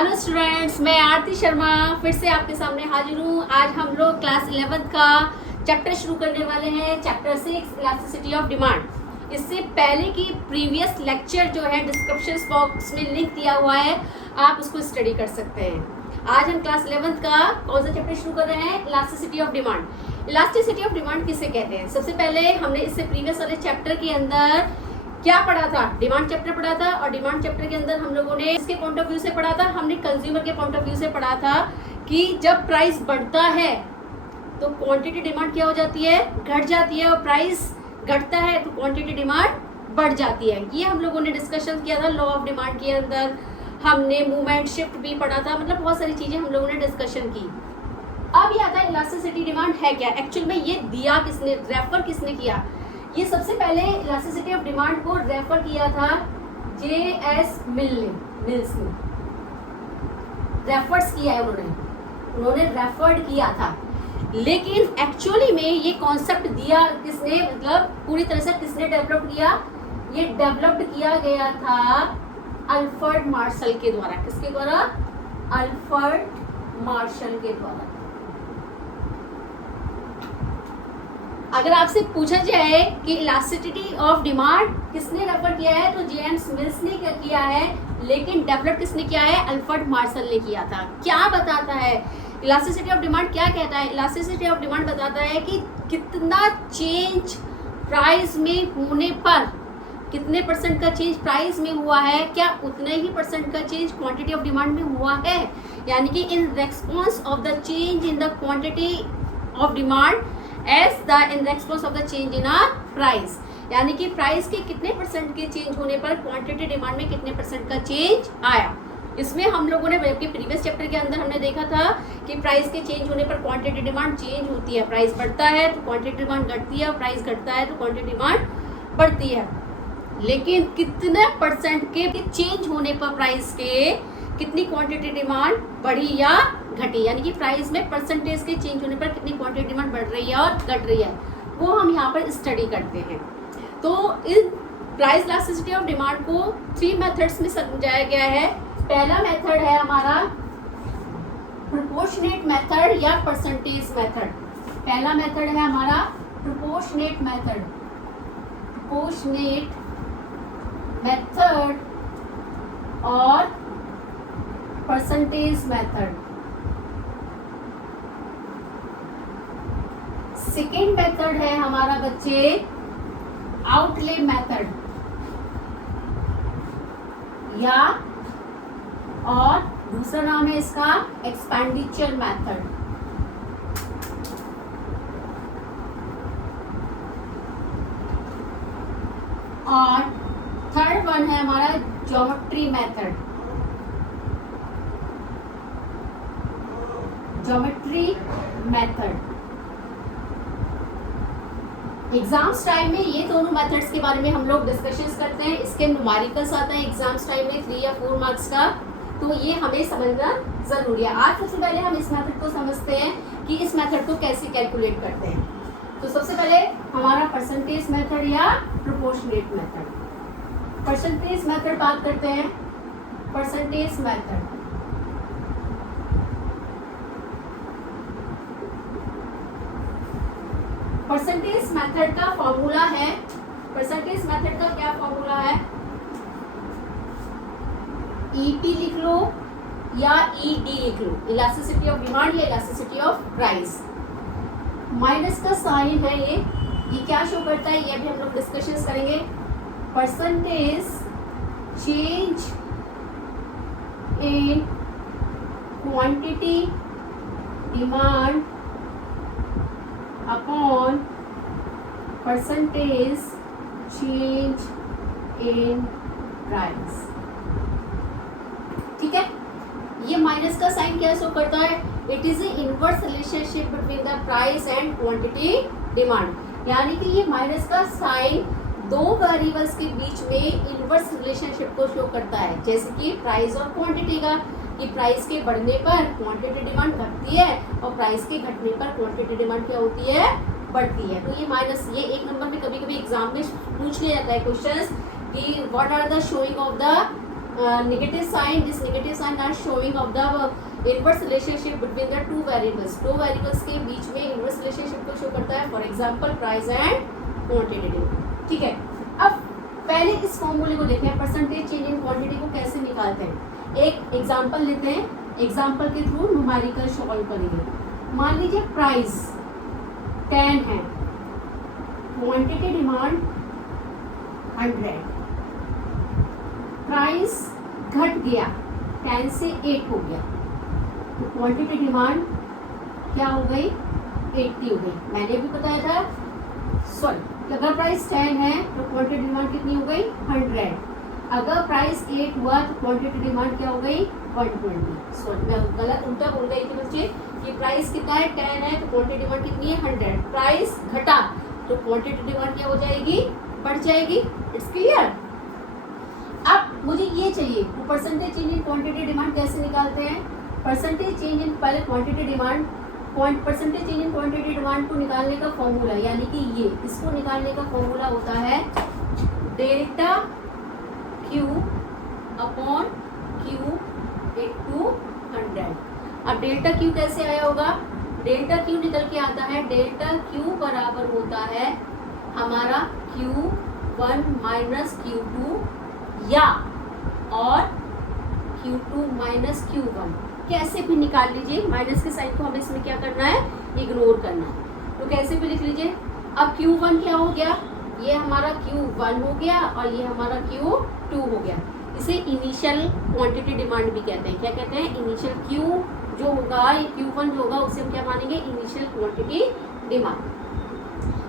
Hello students, मैं आरती शर्मा फिर से आपके सामने हाजिर हूँ। आज हम लोग क्लास 11th का चैप्टर शुरू करने वाले हैं, चैप्टर 6 इलास्टिसिटी ऑफ डिमांड। इससे पहले की प्रीवियस लेक्चर जो है डिस्क्रिप्शन बॉक्स में लिंक दिया हुआ है, आप उसको स्टडी कर सकते हैं। आज हम क्लास 11th का कौन सा चैप्टर शुरू कर रहे हैं? Elasticity of demand. Elasticity of demand किसे कहते हैं? सबसे पहले हमने इससे प्रीवियस वाले चैप्टर के अंदर क्या पढ़ा था? डिमांड चैप्टर पढ़ा था, और डिमांड चैप्टर के अंदर हम लोगों ने इसके पॉइंट ऑफ व्यू से पढ़ा था, हमने कंज्यूमर के पॉइंट ऑफ व्यू से पढ़ा था कि जब प्राइस बढ़ता है तो क्वांटिटी डिमांड क्या हो जाती है? घट जाती है, और प्राइस घटता है तो क्वांटिटी डिमांड बढ़ जाती है। ये हम लोगों ने डिस्कशन किया था। लॉ ऑफ डिमांड के अंदर हमने मूवमेंट शिफ्ट भी पढ़ा था, मतलब बहुत सारी चीजें हम लोगों ने डिस्कशन की। अब ये आता है इलास्टिसिटी डिमांड है क्या? एक्चुअल में ये दिया किसने, रेफर किसने किया? ये सबसे पहले इलास्टिसिटी ऑफ डिमांड को रेफर किया था J.S. मिल्स ने रेफर्स किया है, उन्होंने रेफर्ड किया था। लेकिन एक्चुअली में ये कॉन्सेप्ट दिया किसने, मतलब पूरी तरह से किसने डेवलप किया? ये डेवलप्ड किया गया था अल्फ्रेड मार्शल के द्वारा। किसके द्वारा? अल्फ्रेड मार्शल के द्वारा। अगर आपसे पूछा जाए कि इलास्टिसिटी ऑफ डिमांड किसने रेफर किया है, तो जेम्स मिल्स ने किया है, लेकिन डेवलप किसने किया है? अल्फ्रेड मार्शल ने किया था। क्या बताता है इलास्टिसिटी ऑफ डिमांड? क्या कहता है? इलास्टिसिटी ऑफ डिमांड बताता है कि कितना चेंज प्राइस में होने पर, कितने परसेंट का चेंज प्राइस में हुआ है, क्या उतने ही परसेंट का चेंज क्वांटिटी ऑफ डिमांड में हुआ है। यानी कि in response of the change in the quantity of demand in response of the change in price. यानी कि प्राइस के कितने परसेंट के चेंज होने पर क्वांटिटी डिमांड में कितने परसेंट का चेंज आया। इसमें हम लोगों ने प्रीवियस चैप्टर के अंदर हमने देखा था कि प्राइस के चेंज होने पर क्वांटिटी डिमांड चेंज होती है। प्राइस बढ़ता है तो क्वांटिटी डिमांड घटती है, और प्राइस घटता है तो क्वांटिटी डिमांड बढ़ती है। लेकिन कितने परसेंट के चेंज होने पर प्राइस के कितनी क्वांटिटी डिमांड बढ़ी या घटी, यानी कि प्राइस में परसेंटेज के चेंज होने पर कितनी क्वांटिटी डिमांड बढ़ रही है और घट रही है, वो हम यहाँ पर स्टडी करते हैं। तो इस प्राइस इलास्टिसिटी ऑफ डिमांड को 3 मेथड्स में समझाया गया है। पहला मेथड है हमारा प्रोपोर्शनेट मेथड या परसेंटेज मेथड। पहला मेथड है हमारा प्रोपोर्शनेट मेथड, और परसेंटेज मेथड। सेकेंड मेथड है हमारा बच्चे आउटले मेथड, या और दूसरा नाम है इसका एक्सपेंडिचर मेथड। और थर्ड वन है हमारा ज्योमेट्री मेथड। एग्जाम्स टाइम में ये दोनों मेथड्स के बारे में हम लोग डिस्कशंस करते हैं। इसके न्यूमेरिकल्स आता है एग्जाम्स टाइम में 3 या 4 मार्क्स का, तो ये हमें समझना जरूरी है। आज सबसे पहले हम इस मेथड को समझते हैं कि इस मेथड को कैसे कैलकुलेट करते हैं। तो सबसे पहले हमारा परसेंटेज मेथड या प्रोपोर्शनेट मेथड। परसेंटेज मेथड बात करते हैं। परसेंटेज मेथड परसेंटेज मेथड का फॉर्मूला है, परसेंटेज मेथड का क्या फॉर्मूला है? ईटी लिख लो या ईडी लिख लो, इलास्टिसिटी ऑफ डिमांड या इलास्टिसिटी ऑफ प्राइस। माइनस का साइन है ये क्या शो करता है, ये भी हम लोग डिस्कशन करेंगे। Percentage change in quantity demand upon percentage change in price. ठीक है, ये माइनस का साइन क्या शो करता है? It is A inverse relationship between the price and quantity demand. यानी कि ये माइनस का साइन दो वेरिएबल्स के बीच में इनवर्स रिलेशनशिप को शो करता है, जैसे कि प्राइस और क्वांटिटी का, कि प्राइस के बढ़ने पर क्वांटिटी डिमांड घटती है और प्राइस के घटने पर क्वांटिटी डिमांड क्या होती है? बढ़ती है। तो ये माइनस, ये 1 नंबर में कभी कभी एग्जाम में पूछ लिया जाता है क्वेश्चंस कि what are the showing of the negative sign, this negative sign are showing of the inverse relationship between the two variables. दो variables के बीच में inverse relationship को show करता है, for example price and quantity. ठीक है, अब पहले इस फॉर्मूले को देखें, परसेंटेज चेंज इन क्वांटिटी को कैसे निकालते हैं. एक एग्जांपल लेते हैं, एग्जांपल के थ्रू न्यूमेरिकल सॉल्व करेंगे. मान लीजिए प्राइस 10 है, क्वांटिटी डिमांड 100, प्राइस घट गया 10 से 8 हो गया, तो क्वांटिटी डिमांड क्या हो गई, 80 हो गई. मैंने भी बताया था, सॉरी, अगर प्राइस 10 है तो क्वांटिटी डिमांड कितनी हो गई, 100. अगर प्राइस 8 हुआ तो क्वांटिटी डिमांड क्या हो गई, 120. सॉरी, मैं गलत उल्टा बोल गई थी बच्चे, कि प्राइस कितना है, 10 है, तो क्वांटिटी डिमांड कितनी है, 100. प्राइस घटा तो क्वांटिटी डिमांड क्या हो जाएगी, बढ़ जाएगी. It's clear. अब मुझे ये चाहिए, तो percentage change in quantity demand कैसे निकालते हैं. परसेंटेज चेंज इन, पहले quantity demand, percentage change in quantity demand को निकालने का फॉर्मूला, यानी कि ये इसको निकालने का फॉर्मूला होता है delta Q upon Q into 100. अब डेल्टा क्यू कैसे आया होगा, डेल्टा क्यू निकल के आता है, डेल्टा क्यू बराबर होता है हमारा Q1 माइनस Q2 या और Q2 माइनस Q1. कैसे भी निकाल लीजिए, माइनस के साइन को हमें इसमें क्या करना है, इग्नोर करना है. तो कैसे भी लिख लीजिए. अब Q1 क्या हो गया, ये हमारा Q1 हो गया और ये हमारा Q2 हो गया. इसे इनिशियल क्वांटिटी डिमांड भी कहते हैं. क्या कहते हैं, इनिशियल Q जो होगा, ये Q1 जो होगा उसे हम क्या मानेंगे, इनिशियल क्वांटिटी डिमांड.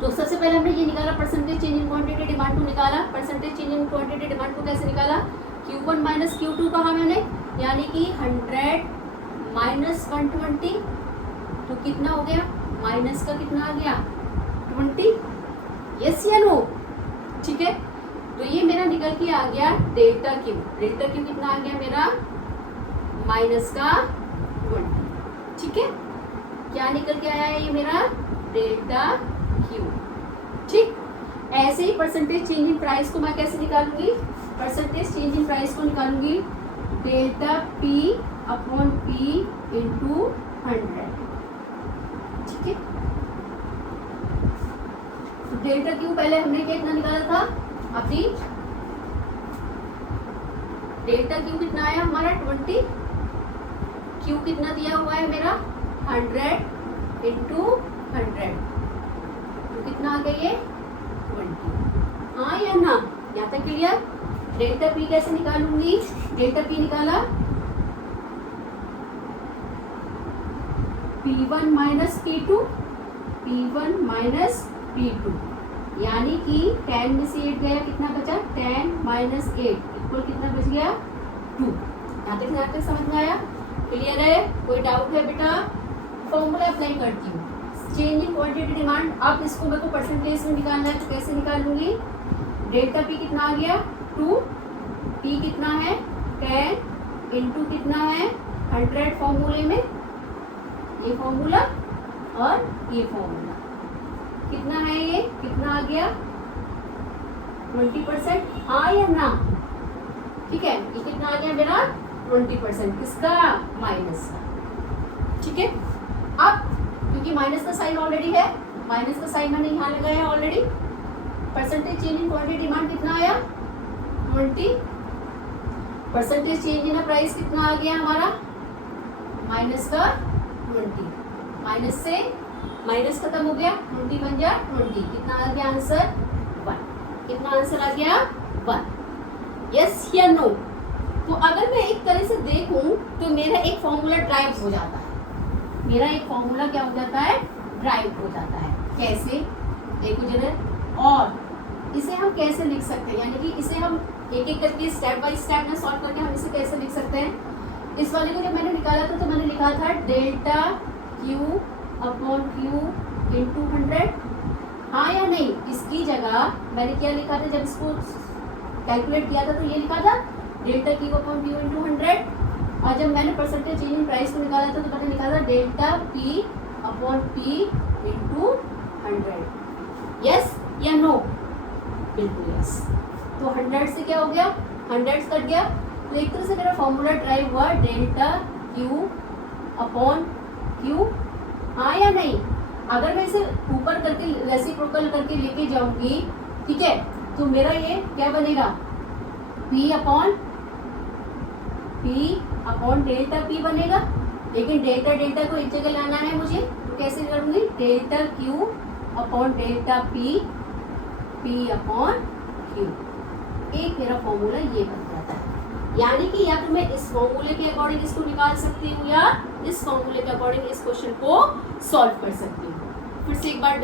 तो सबसे पहले हमने ये निकाला, percentage change in quantity demand को निकाला. Percentage change in quantity demand को कैसे निकाला, Q1 माइनस Q2 कहा मैंने, यानी कि 100 माइनस 120, तो कितना हो गया, माइनस का कितना आ गया, 20. यस या नो. ठीक है, तो ये मेरा निकल के आ गया डेल्टा क्यू. डेल्टा क्यू कितना आ गया मेरा, माइनस का 20. ठीक है, क्या निकल के आया है ये मेरा, डेल्टा क्यू. ठीक, ऐसे ही परसेंटेज चेंज इन प्राइस को मैं कैसे निकालूंगी, परसेंटेज चेंज इन प्राइस को निकालूंगी delta P upon P into 100. ठीक है, तो डेल्टा क्यू पहले हमने कितना निकाला था, अभी डेल्टा क्यू कितना आया हमारा 20, क्यू कितना दिया हुआ है मेरा 100 इंटू 100, तो कितना आ गया ये 20. हाँ या ना, यहाँ तक क्लियर. डेल्टा पी कैसे निकालूंगी, डेल्टा पी निकाला P1 minus P2, P1 minus P2, यानी कि 10 में से 8 गया, कितना बचा, 10 माइनस 8 इक्वल कितना बच गया, 2. यहाँ तक समझ में आया, क्लियर है, कोई डाउट है बेटा. फॉर्मूला अप्लाई करती हूँ, चेंज इन क्वांटिटी डिमांड. अब इसको मेरे को परसेंटेज में निकालना है, तो कैसे निकालूंगी, डेल्टा पी कितना आ गया 2, पी कितना है 10 इंटू कितना है 100 फॉर्मूले में, ये फॉर्मूला और ये फॉर्मूला कितना है, ये कितना आ गया 20%. हाँ या ना, ठीक है, ये कितना आ गया मेरा 20%, किसका, माइनस का. ठीक है, अब क्योंकि माइनस का साइन ऑलरेडी है, माइनस का साइन मैंने यहाँ लगाया है already. Percentage change in quantity demand कितना आया 20, परसेंटेज चेंज इन प्राइस कितना आ गया हमारा, माइनस का 20, माइनस से माइनस खत्म हो गया, 20 बन गया 20, कितना आ गया आंसर 1. कितना आंसर आ गया 1. यस या नो. तो अगर मैं एक तरह से देखूं तो मेरा एक फॉर्मूला ड्राइव हो जाता है, मेरा एक फॉर्मूला क्या हो जाता है, ड्राइव हो जाता है. कैसे, देखो जरा, और इसे हम कैसे लिख सकते हैं, यानी कि इसे हम एक एक करके स्टेप बाय स्टेप में सॉल्व करके हम इसे कैसे लिख सकते हैं. इस वाले को जब मैंने निकाला था तो मैंने लिखा था delta Q upon Q into 100. हाँ या नहीं, इसकी जगह मैंने क्या लिखा था, जब इसको कैलकुलेट किया था तो ये लिखा था delta Q upon Q into 100. और जब मैंने परसेंटेज चेंज इन प्राइस को निकाला था तो मैंने लिखा था delta P upon P into 100. Yes या नो, बिल्कुल यस. तो 100 से क्या हो गया, 100 कट गया, तो एक तरह से मेरा फॉर्मूला ड्राइव हुआ डेल्टा क्यू अपॉन क्यू, हाँ या नहीं? अगर मैं इसे ऊपर करके रेसिप्रोकल करके लेके जाऊंगी, ठीक है, तो मेरा ये क्या बनेगा, P अपॉन डेल्टा P बनेगा। लेकिन डेल्टा डेल्टा को एक जगह लाना है मुझे, तो कैसे करूंगी, delta Q upon delta P upon Q। एक मेरा फॉर्मूला ये बन जाता है। यानी कि या तो मैं इस फॉर्मूले के अकॉर्डिंग इसको निकाल सकती हूँ या इस फॉर्मूले के अकॉर्डिंग इस क्वेश्चन को सॉल्व कर सकती हूँ। फिर से एक बार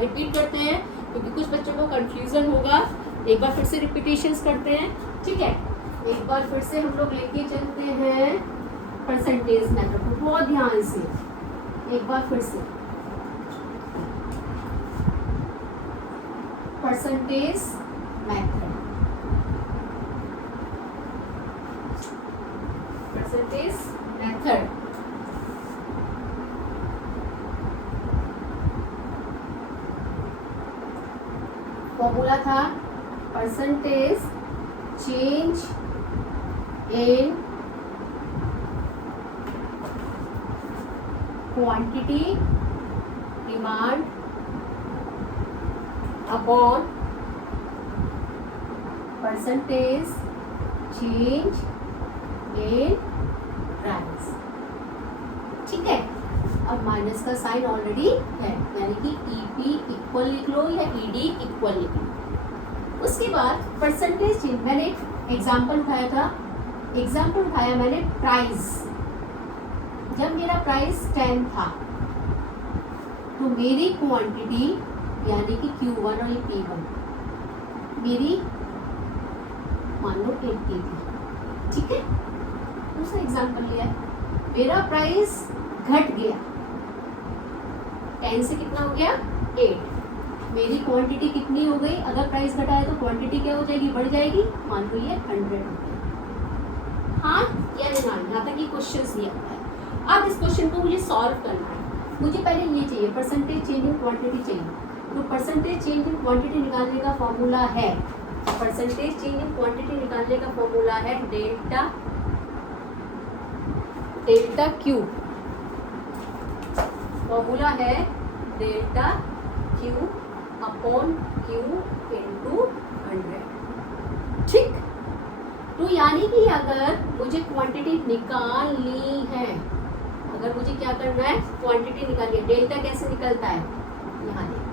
रिपीट करते हैं क्योंकि कुछ बच्चों को कंफ्यूजन होगा। एक बार फिर से रिपीटेशंस करते हैं, ठीक है। एक बार फिर से हम लोग लेके चलते हैं परसेंटेज मेथड को, बहुत ध्यान से। एक बार फिर से percentage method, percentage method. Formula था percentage change in quantity demand upon percentage change in price, ठीक है। अब माइनस का साइन ऑलरेडी है, यानी कि ईपी इक्वल लिख लो या ईडी इक्वल लिख लो। उसके बाद परसेंटेज चेंज, मैंने एग्जाम्पल उठाया था, एग्जाम्पल उठाया मैंने प्राइस। जब मेरा प्राइस 10 था तो मेरी क्वांटिटी यानी कि Q1 और P1 मेरी मान लो 80 थी, ठीक है। दूसरा एग्जाम्पल लिया, मेरा प्राइस घट गया, 10 से कितना हो गया 8, मेरी क्वांटिटी कितनी हो गई, अगर प्राइस घटा है तो क्वांटिटी क्या हो जाएगी, बढ़ जाएगी, मान लो ये 100 हो गया। हाँ या नहीं मान, यहाँ तक ये क्वेश्चन दिया हुआ है। अब इस क्वेश्चन को मुझे सॉल्व करना है। मुझे पहले ये चाहिए, परसेंटेज चेंज इन क्वांटिटी चाहिए। तो परसेंटेज चेंज इन क्वांटिटी निकालने का फॉर्मूला है, परसेंटेज चेंज इन क्वांटिटी निकालने का फॉर्मूला है डेल्टा क्यू। फॉर्मूला है delta Q upon Q into 100, ठीक। तो यानी कि अगर मुझे क्वांटिटी निकालनी है, अगर मुझे क्या करना है, क्वांटिटी निकालनी है। डेल्टा कैसे निकलता है, यहाँ देखते हैं,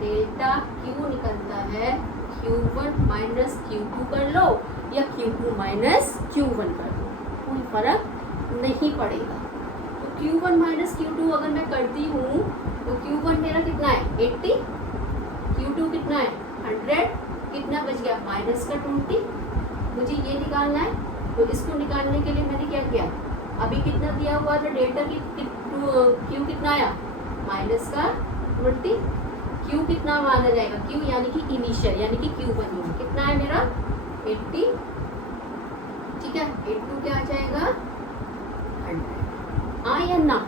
डेल्टा क्यू निकलता है Q1 माइनस Q2 कर लो या Q2 माइनस Q1 कर लो, कोई फर्क नहीं पड़ेगा। तो Q1 माइनस Q2 अगर मैं करती हूँ तो Q1 मेरा कितना है 80, Q2 कितना है 100, कितना बच गया माइनस का 20। मुझे ये निकालना है, तो इसको निकालने के लिए मैंने क्या किया, अभी कितना दिया हुआ था डेल्टा की Q कितना आया माइनस का 20, Q कितना माना जाएगा, Q यानी कि इनिशियल यानी कि Q1 कितना है मेरा 80, ठीक है। 82 क्या आ जाएगा 100, हाँ या ना,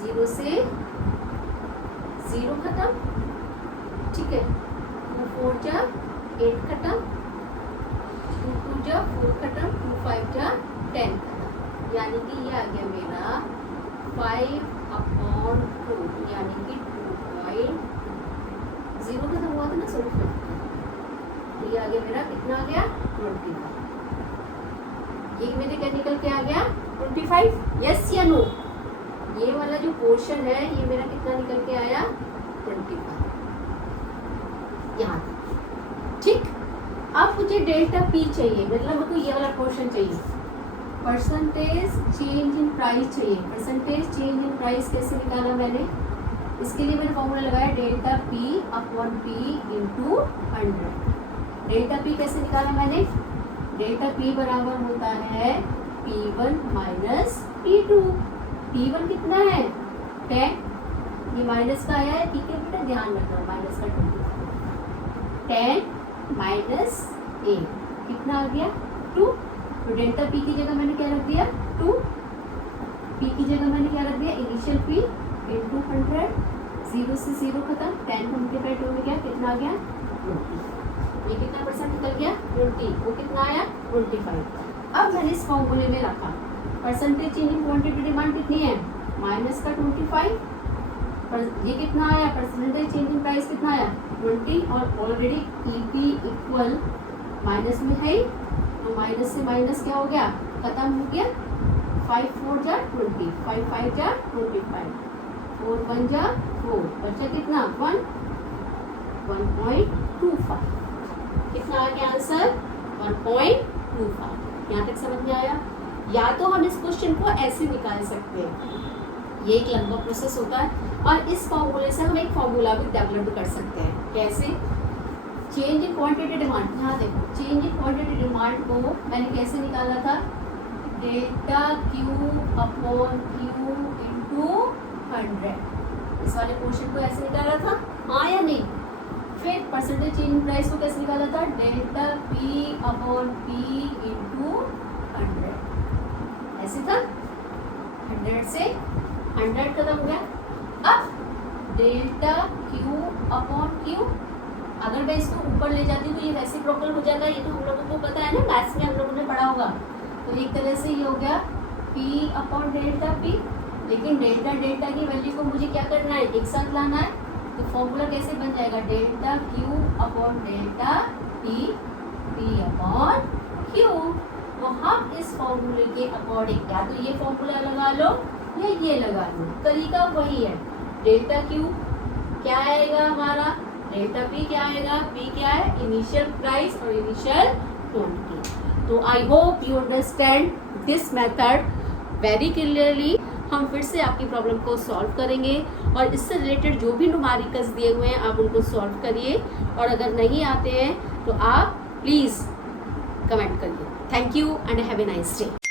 0 से 0 खत्म, ठीक है। 2 4 जा 8 खत्म, 2 2 जा 4 खत्म, 2 5 जा 10 खत्म, यानी कि ये आ गया मेरा 5/2 यानी कि 2.0 खत्म हुआ था ना, सॉरी, तो ये आ गया मेरा कितना आ गया 25। ये मेरे क्या निकल के आ गया 25, यस या नो। ये वाला जो पोर्शन है ये मेरा कितना निकल के आया 25 यहाँ, ठीक। अब मुझे डेल्टा P चाहिए, मतलब मुझको ये वाला पोर्शन चाहिए, परसेंटेज चेंज इन प्राइस चाहिए। परसेंटेज चेंज इन प्राइस कैसे निकाला मैंने, इसके लिए मैंने फॉर्मूला लगाया delta P upon P into 100। Delta P कैसे निकाला मैंने, डेल्टा P बराबर होता है P1 माइनस P2। P1 कितना है 10, ये माइनस का आया है, ठीक है बेटा, ध्यान रखना माइनस का 10 माइनस 1 कितना आ गया 2। तो डेल्टा P की जगह मैंने क्या रख दिया 2, P की जगह मैंने क्या रख दिया इनिशियल P इंटू 100, 0 से 0 खत्म, 10 मल्टीप्लाई 2 में क्या कितना आ गया 20। ये कितना परसेंट निकल गया 20, वो कितना आया 25। अब मैंने इस फॉर्मूले में रखा percentage change in quantity demand कितनी है माइनस का 25, ये कितना आया परसेंटेज चेंज इन प्राइस कितना आया 20, और ऑलरेडी ईपी इक्वल माइनस में है, तो माइनस से माइनस क्या हो गया खत्म हो गया, 5 4 जा 20, 5 5 जा 25, 4 1 जा 4, बचा कितना 1 1.25, कितना आ गया आंसर 1.25। यहाँ तक समझ में आया। या तो हम इस क्वेश्चन को ऐसे निकाल सकते हैं, ये एक लंबा प्रोसेस होता है, और इस फॉर्मूले से हम एक फॉर्मूला भी डेवलप कर सकते हैं। कैसे? चेंज इन क्वांटिटी डिमांड, यहाँ देखो चेंज इन क्वांटिटी डिमांड को मैंने कैसे निकाला था, delta Q upon Q into 100, इस वाले क्वेश्चन को ऐसे निकाला था, हाँ या नहीं? फिर परसेंटेज चेंज इन प्राइस को कैसे निकाला था, delta P upon P into 100, ऐसे था। 100 से 100 खत्म हो गया। अब डेल्टा क्यू अपॉन क्यू, अगर मैं इसको ऊपर ले जाती हूँ तो ये रेसिप्रोकल हो जाता है, ये तो हम लोगों को पता है ना, मैथ्स में हम लोगों ने पढ़ा होगा। तो एक तरह से ये हो गया P अपॉन डेल्टा P, लेकिन डेल्टा डेल्टा की वैल्यू को मुझे क्या करना है एक साथ लाना है, तो फॉर्मूला कैसे बन जाएगा delta Q upon delta P, P upon Q. तो हम इस फॉर्मूले के अकॉर्डिंग या तो ये फॉर्मूला लगा लो या ये लगा लो, तरीका वही है। डेल्टा क्यू क्या आएगा हमारा, डेल्टा पी क्या आएगा, पी क्या है इनिशियल प्राइस और इनिशियल क्वांटिटी। तो I hope you understand this method very clearly. हम फिर से आपकी प्रॉब्लम को सॉल्व करेंगे, और इससे रिलेटेड जो भी न्यूमेरिकल्स दिए हुए हैं आप उनको सॉल्व करिए, और अगर नहीं आते हैं तो आप प्लीज़ कमेंट करिए। Thank you and have a nice day.